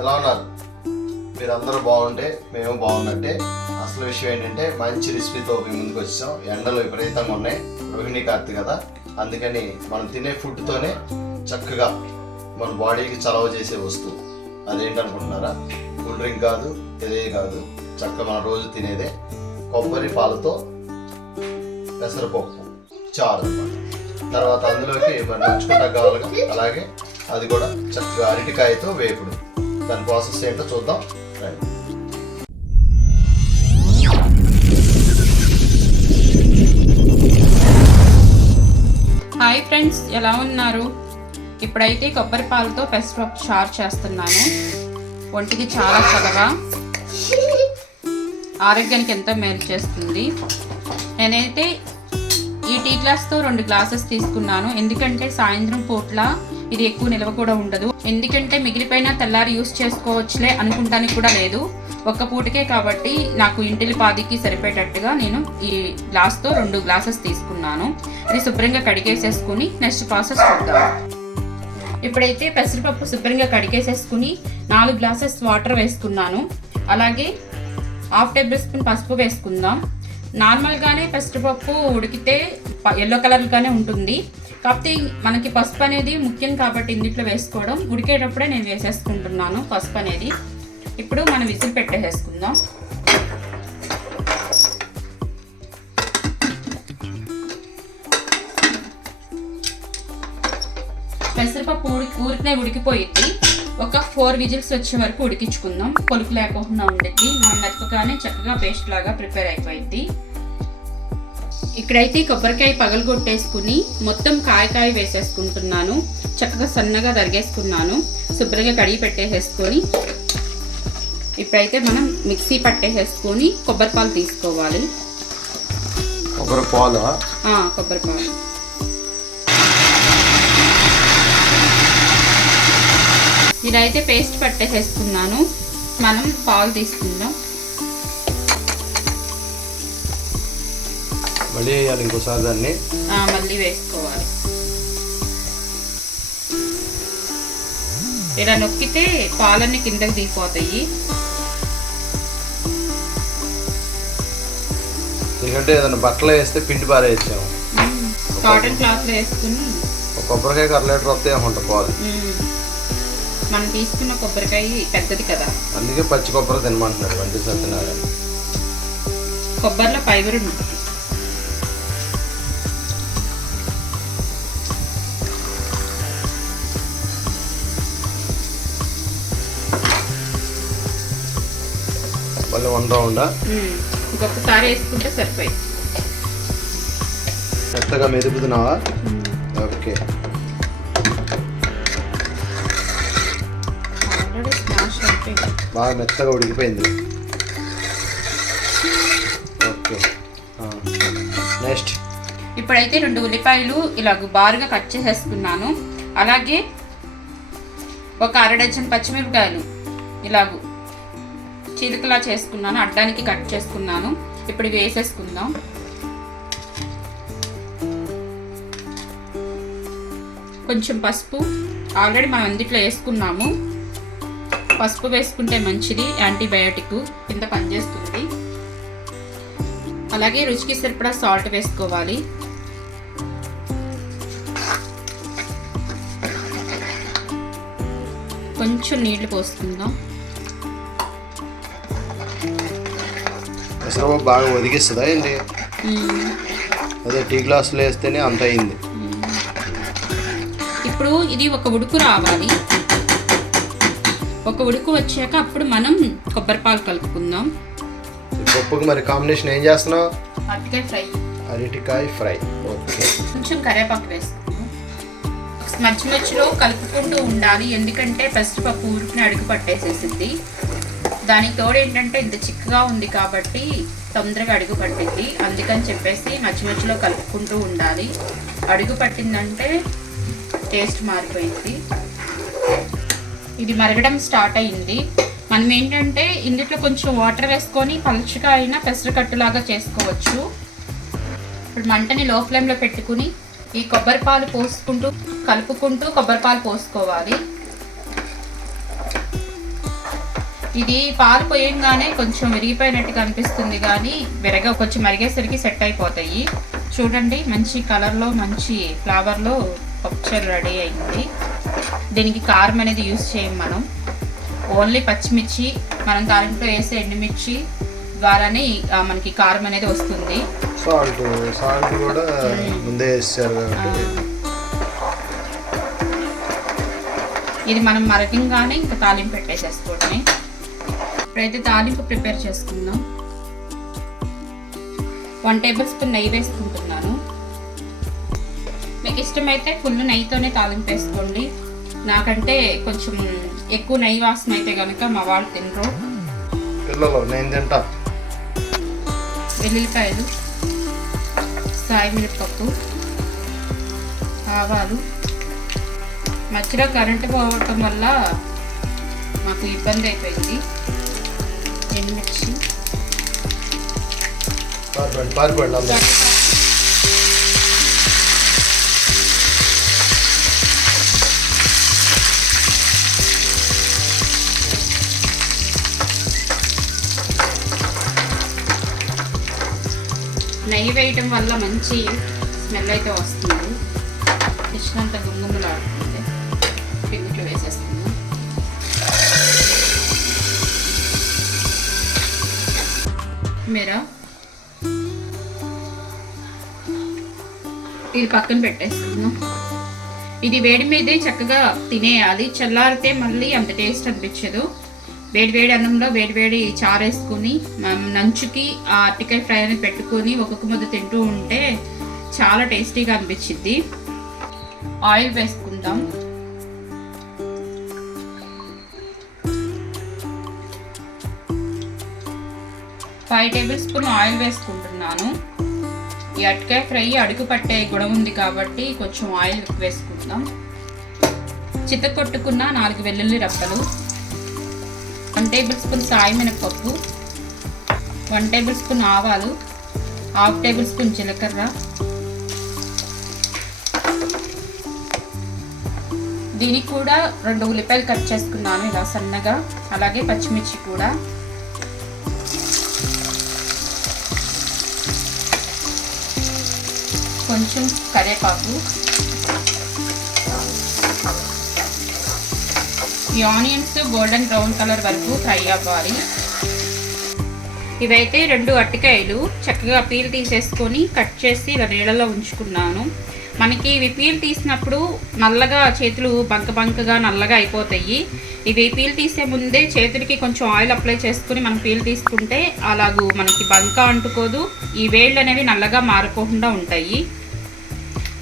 ఎలా ఉన్నారు? మీరందరూ బాగుంటే మేము బాగున్నట్టే. అసలు విషయం ఏంటంటే మంచి రెసిపీతో మీ ముందుకు వచ్చాం. ఎండలు విపరీతంగా ఉన్నాయి, రోహిణి కార్తీ కదా, అందుకని మనం తినే ఫుడ్తోనే చక్కగా మన బాడీకి చలవ చేసే వస్తువు అదేంటనుకుంటున్నారా? కూల్ డ్రింక్ కాదు, ఇదే కాదు, చక్కగా మన రోజు తినేదే కొబ్బరి పాలతో పెసరపప్పు చారు అన్నమాట. తర్వాత అందులోకి మరి నంచుకుంటా కావాలిగా, అలాగే అది కూడా చక్కగా అరటికాయతో వేపుడు. దాని ప్రాసెస్ ఏంటో చూద్దాం రండి. హాయ్ ఫ్రెండ్స్, ఎలా ఉన్నారు? ఇప్పుడైతే కొబ్బరి పాలతో పెసరపప్పు చారు చేస్తున్నాను. ఒంటికి చాలా చలవ, ఆరోగ్యానికి ఎంతో మేలు చేస్తుంది. నేనైతే ఈ టీ గ్లాస్తో 2 గ్లాసెస్ తీసుకున్నాను. ఎందుకంటే సాయంత్రం పూట్ల ఇది ఎక్కువ నిల్వ కూడా ఉండదు. ఎందుకంటే మిగిలిపోయిన తెల్లారి యూస్ చేసుకోవచ్చులే అనుకుంటానికి కూడా లేదు. ఒక్క పూటకే కాబట్టి నాకు ఇంటిలి పాదికి సరిపోయేటట్టుగా నేను ఈ గ్లాస్తో 2 గ్లాసెస్ తీసుకున్నాను. ఇది శుభ్రంగా కడిగేసేసుకుని నెక్స్ట్ ప్రాసెస్ చూద్దాం. ఇప్పుడైతే పెసరపప్పు శుభ్రంగా కడిగేసేసుకుని 4 గ్లాసెస్ వాటర్ వేసుకున్నాను. అలాగే 1/2 టేబుల్ స్పూన్ పసుపు వేసుకుందాం. నార్మల్గానే పెసరపప్పు ఉడికితే ఎల్లో కలర్గానే ఉంటుంది. కాకపోతే మనకి పసుపు అనేది ముఖ్యం కాబట్టి ఇందులో వేసుకోవడం, ఉడికేటప్పుడే నేను వేసేసుకుంటున్నాను పసుపు అనేది. ఇప్పుడు మనం విసిల్ పెట్టేసేసుకుందాం. పెసరపప్పు ఊరికనే ఉడికిపోయింది. ఒక 4 విజిల్స్ వచ్చే వరకు ఉడికించుకుందాం. పొలుపు లేకుండా ఉండేది. మనం మెత్తగానే చక్కగా పేస్ట్ లాగా ప్రిపేర్ అయిపోయింది. ఇక్కడైతే కొబ్బరికాయ పగలగొట్టేసుకుని మొత్తం కాయ వేసేసుకుంటున్నాను. చక్కగా సన్నగా తరిగేసుకున్నాను. శుభ్రంగా కడిగి పెట్టేసేసుకొని ఇప్పుడైతే మనం మిక్సీ పట్టేసేసుకొని కొబ్బరి పాలు తీసుకోవాలి. కొబ్బరి పాలు ఇదైతే పేస్ట్ పట్టేసేసుకున్నాను. మనం పాలు తీసుకుందాం. మళ్ళీ వేయాలి ఇంకోసారి దాన్ని, మళ్ళీ వేసుకోవాలి. ఇలా నొక్కితే పాలన్నీ కిందకి దిగిపోతాయి. ఎందుకంటే ఏదైనా బట్టలు వేస్తే పిండి పారేసాము. కాటన్ క్లాత్లో వేసుకుని కొబ్బరికాయ 1 లీటర్ వస్తాయి అనుకుంటా పాలు. మనం తీసుకున్న కొబ్బరికాయ పెద్దది కదా, అందుకే పచ్చి కొబ్బరి తినమంటున్నాడు వంటి సత్యనారాయణ. కొబ్బరిలో ఫైబర్ ఉంటుంది. మళ్ళీ 1 రౌండ్ ఇంకొకసారి వేసుకుంటే సరిపోయి. మెత్తగా మెదుపుతున్నావా? ఓకే. బాగా మెత్తగా ఉడికిపోయింది. ఓకే, నెక్స్ట్ ఇప్పుడైతే 2 ఉల్లిపాయలు ఇలాగ బారుగా కట్ చేసేసుకున్నాను. అలాగే ఒక 1/2 డజన్ పచ్చిమిరపకాయలు ఇలాగ చిలుకలా చేసుకున్నాను, అడ్డానికి కట్ చేసుకున్నాను. ఇప్పుడు వేసేసుకుందాం. కొంచెం పసుపు, ఆల్రెడీ మనం అందుట్లో వేసుకున్నాము. పసుపు వేసుకుంటే మంచిది, యాంటీబయాటిక్ కింద పనిచేస్తుంది. అలాగే రుచికి సరిపడా సాల్ట్ వేసుకోవాలి. కొంచెం నీళ్లు పోసుకుందాం. పెసరపప్పు బాగా ఒదిగిస్తుందా ఏంటి? అదే టీ గ్లాసులో వేస్తేనే అంత అయింది. ఇప్పుడు ఇది ఒక ఉడుకు రావాలి. ఒక ఉడుకు వచ్చాక అప్పుడు మనం కొబ్బరి పాలు కలుపుకుందాం. పప్పుకి మరి కాంబినేషన్ ఏం చేస్తున్నావు? అరటికాయ ఫ్రై. ఓకే. కొంచెం కరివేపాకు వేసుకుందాం. మధ్యలో కలుపుకుంటూ ఉండాలి. ఎందుకంటే పెసరపప్పు ఉడికిన అడుగు పట్టేసేసింది. దానికి తోడు ఏంటంటే ఇంత చిక్కగా ఉంది కాబట్టి తొందరగా అడుగు పట్టింది. అందుకని చెప్పేసి మధ్యలో కలుపుకుంటూ ఉండాలి. అడుగు పట్టిందంటే టేస్ట్ మారిపోయింది. ఇది మరగడం స్టార్ట్ అయింది. మనం ఏంటంటే ఇందులో కొంచెం వాటర్ వేసుకొని పలుచగా అయినా పెసరకట్టులాగా చేసుకోవచ్చు. ఇప్పుడు మంటని లో ఫ్లేమ్లో పెట్టుకుని ఈ కొబ్బరి పాలు పోసుకుంటూ కలుపుకుంటూ కొబ్బరి పాలు పోసుకోవాలి. ఇది పాలు పోయంగానే కొంచెం విరిగిపోయినట్టుగా అనిపిస్తుంది, కానీ కొంచెం మరిగేసరికి సెట్ అయిపోతాయి. చూడండి, మంచి కలర్లో మంచి ఫ్లేవర్లో పప్పుచారు రెడీ అయింది. దీనికి కారం అనేది యూజ్ చేయం మనం, ఓన్లీ పచ్చిమిర్చి, మనం దాంట్లో వేసే ఎండుమిర్చి ద్వారానే మనకి కారం అనేది వస్తుంది. సాల్ట్ కూడా ముందే వేసారు కాబట్టి ఇది మనం మరగంగానే ఇంకా తాలింపు పెట్టేసేసుకోవడమే. ఇప్పుడైతే తాలింపు ప్రిపేర్ చేసుకుందాం. 1 టేబుల్ స్పూన్ నెయ్యి వేసుకుంటున్నాను. మీకు ఇష్టమైతే ఫుల్ నెయ్యితోనే తాలింపు వేసుకోండి. నాకంటే కొంచెం ఎక్కువ నెయ్యి వాసన అయితే కనుక మా వాళ్ళు తినరు. పిల్లలు నేను తింటా. వెల్లుల్లిపాయలు, సాయి మినపప్పు, ఆవాలు. మధ్యలో కరెంటు పోవటం వల్ల మాకు ఇబ్బంది అయిపోయింది. ఎండుమిర్చి, నెయ్యి వేయటం వల్ల మంచి స్మెల్ అయితే వస్తుంది. ఇచ్చినంత గుమ్ములాడుతుంది. పిండిలో వేసేస్తున్నాం. మీరా ఇది పక్కన పెట్టేసుకుందాం. ఇది వేడి మీదే చక్కగా తినేయాలి. చల్లారితే మళ్ళీ అంత టేస్ట్ అనిపించదు. వేడి అన్నంలో వేడి చారు వేసుకుని నంచుకి ఆ అరటికాయ ఫ్రై అనేది పెట్టుకొని ఒక్కొక్క ముద్ద తింటూ ఉంటే చాలా టేస్టీగా అనిపించింది. ఆయిల్ వేసుకుందాం. ఫైవ్ టేబుల్ స్పూన్ ఆయిల్ వేసుకుంటున్నాను. ఈ అరటికాయ ఫ్రై అడుగు పట్టే గుణం ఉంది కాబట్టి కొంచెం ఆయిల్ వేసుకుందాం. చితకొట్టుకున్న 4 వెల్లుల్లి రబ్బలు, 1 టేబుల్ స్పూన్ సాయి మినపప్పు, 1 టేబుల్ స్పూన్ ఆవాలు, 1/2 టేబుల్ స్పూన్ జీలకర్ర, దీనికి కూడా 2 ఉల్లిపాయలు కట్ చేసుకున్నాను ఇలా సన్నగా, అలాగే పచ్చిమిర్చి కూడా. కొంచెం కరివేపాకు. ఈ ఆనియన్స్ గోల్డెన్ బ్రౌన్ కలర్ వరకు ఫ్రై అవ్వాలి. ఇవైతే 2 అరటికాయలు చక్కగా పీల్ తీసేసుకొని కట్ చేసి ఇలా నీళ్ళలో ఉంచుకున్నాను. మనకి ఇవి పీల్ తీసినప్పుడు నల్లగా చేతులు బంకగా నల్లగా అయిపోతాయి. ఇవి పీల్ తీసే ముందే చేతులకి కొంచెం ఆయిల్ అప్లై చేసుకుని మనం పీల్ తీసుకుంటే అలాగూ మనకి బంక అంటుకోదు, ఈ వేళ్ళు అనేవి నల్లగా మారకుండా ఉంటాయి.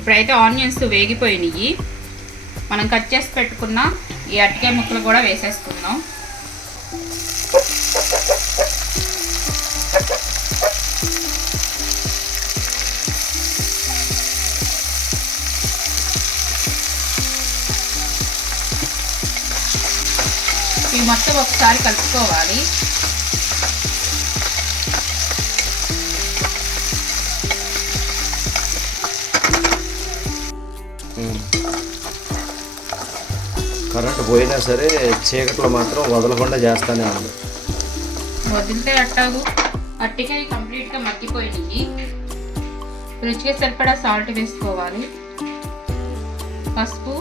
ఇప్పుడైతే ఆనియన్స్ వేగిపోయినాయి. మనం కట్ చేసి పెట్టుకున్న ఈ అరటికాయ ముక్కలు కూడా వేసేసుకుందాం. ఇవి మొత్తం ఒకసారి కలుపుకోవాలి. కరెంట్ పోయినా సరే చీకట్లో మాత్రం వదలకుండా చేస్తానే ఉంది. వదిలితే అట్టాగు. అరటికాయ కంప్లీట్గా మగ్గిపోయినాయి. రుచికి సరిపడా సాల్ట్ వేసుకోవాలి. పసుపు,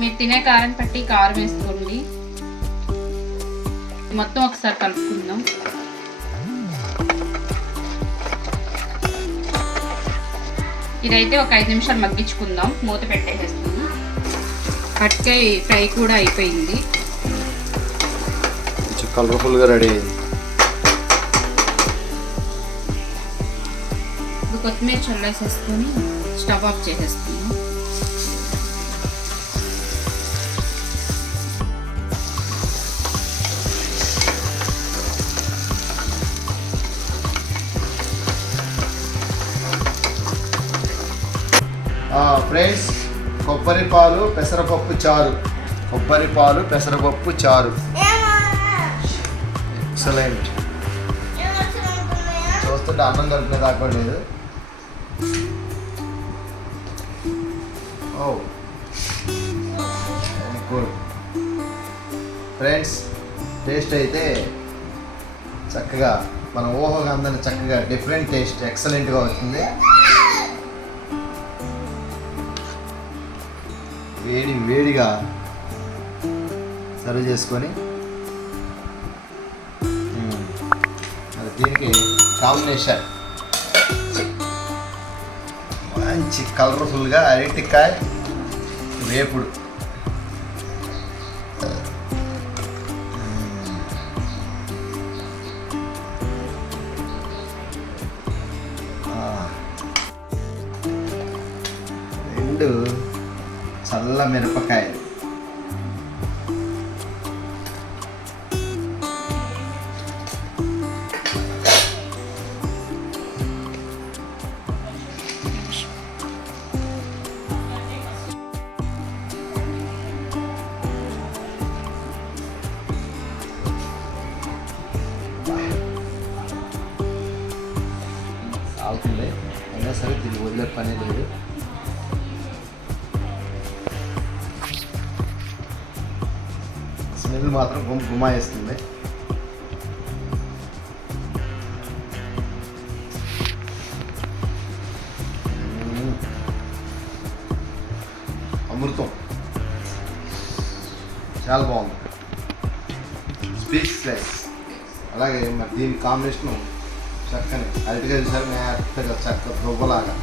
మీరు తినే కారం పట్టి కారం వేసుకోండి. మొత్తం ఒకసారి కలుపుకుందాం. ఇదైతే ఒక 5 నిమిషాలు మగ్గించుకుందాం. మూత పెట్టేసేస్తాము. అరటికాయ ఫ్రై కూడా అయిపోయింది. కలర్ఫుల్గా రెడీ అయింది. ఇప్పుడు కొత్తిమీర చల్లేసేసుకొని స్టవ్ ఆఫ్ చేసేస్తాము. ఫ్రెండ్స్, కొబ్బరి పాలు పెసరపప్పు చారు. కొబ్బరి పాలు పెసరపప్పు చారు ఎక్సలెంట్. చూస్తుంటే అన్నం కలిపిన దాకా లేదు. ఓ గుడ్. ఫ్రెండ్స్ టేస్ట్ అయితే చక్కగా మన ఊహగా అందని చక్కగా డిఫరెంట్ టేస్ట్ ఎక్సలెంట్గా వస్తుంది. వేడిగా సర్వ్ చేసుకొని అది దీనికి కాంబినేషన్ మంచి కలర్ఫుల్గా అరటికాయ వేపుడు. రెండు చల్ల మిరపకాయలు, అవుతుంది అయినా సరే దీన్ని వదిలే పని లేదు. స్మెల్ మాత్రం గుమాయిస్తుంది. అమృతం, చాలా బాగుంది. స్పీచ్లెస్. అలాగే మరి దీని కాంబినేషను చక్కని అరటికాయ సార్ మెత్తగా చక్క దుబ్బలాగా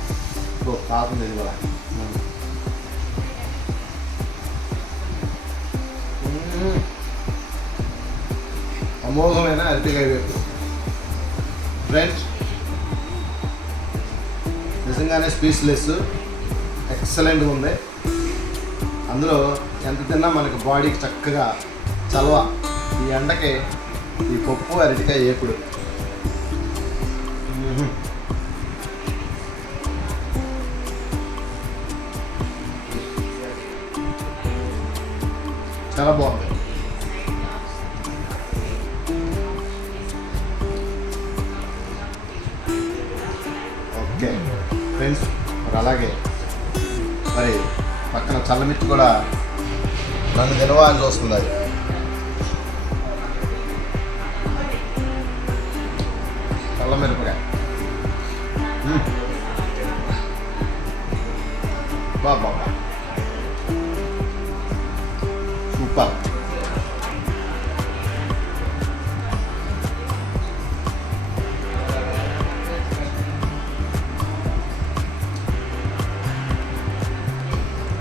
కాకుండా ఇది కూడా అమోఘమైన అరటికాయ వేపు. ఫ్రెండ్స్ నిజంగానే స్పీచ్లెస్ ఎక్సలెంట్గా ఉంది. అందులో ఎంత తిన్నా మనకు బాడీకి చక్కగా చలవ. ఈ ఎండకి ఈ పప్పు అరటికాయ వేపుడు చాలా బాగుంది. ఓకే ఫ్రెండ్స్, మరి అలాగే మరి పక్కన చల్లమిర్చి కూడా నన్ను తినవాలని చూస్తుంది. అది చల్లమిరపకాయ బాబా సూపర్.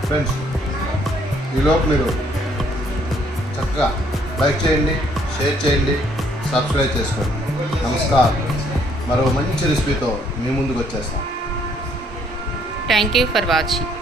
ఫ్రెండ్స్ ఈలోపు మీరు చక్కగా లైక్ చేయండి, షేర్ చేయండి, సబ్స్క్రైబ్ చేసుకోండి. నమస్కారం. మరో మంచి రెసిపీతో మీ ముందుకు వచ్చేస్తాం. Thank you for watching.